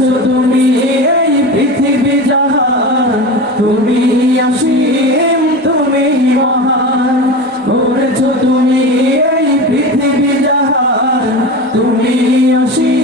করেছ তুমি এই পৃথিবী জাহান, তুমি আসিম তুমি মহান। করেছ তুমি এই পৃথিবী জাহান, তুমি আসিম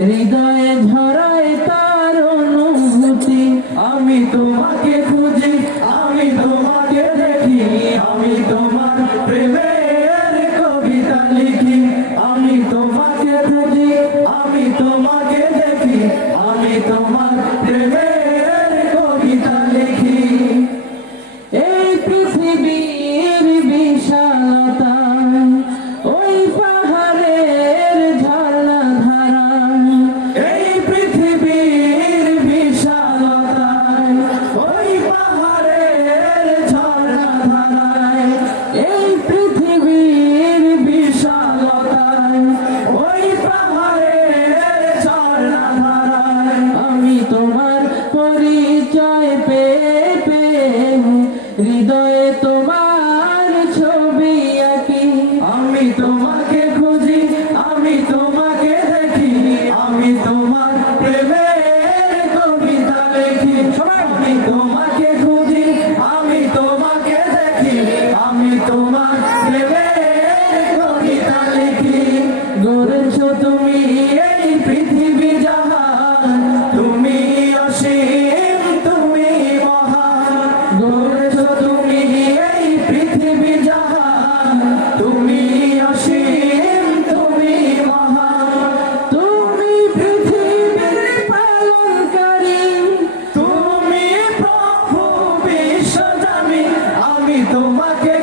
হৃদয়ে ঝরায় তার অনুভূতি আমি তোমাকে করেছ তুমি এই পৃথিবী জাহান। তুমি অসীম, তুমি মহান। করেছ তুমি এই পৃথিবী জাহান। তুমি অসীম, তুমি মহান। তুমি পৃথিবীর পালনকারী। তুমি প্রভু বিশ্বজামি আমি তোমাকে